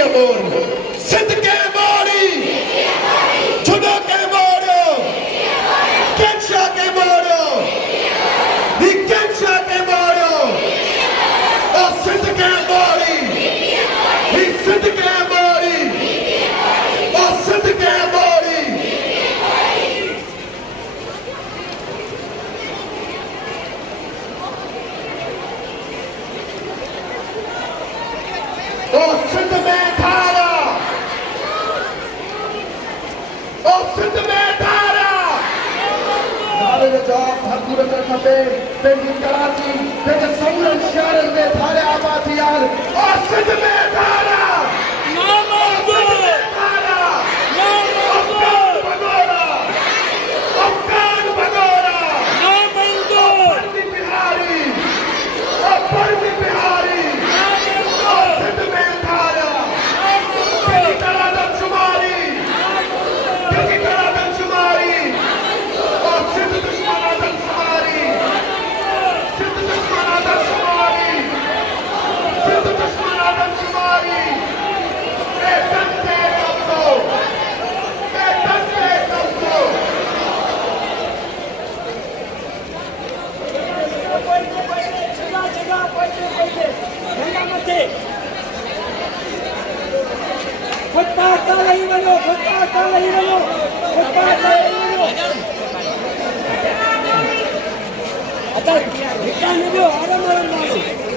amor. Siddique Mori, Chudoke Moro, Kenshake Moro, the Kenshake Moro, oh Siddique Mori, he Siddique Mori, oh Siddique Mori. Oh Siddique Thara, oh Siddique Thara. Nare job Bhagur Khabe, Penny Karachi, Penny Samran Sharan में थारे आबादी यार, oh Siddique Thara. Footpath का नहीं बनो, footpath का नहीं बनो, फुटपाथ का नहीं बनो। अच्छा, भिक्षा नहीं दो, आराम आराम मारो।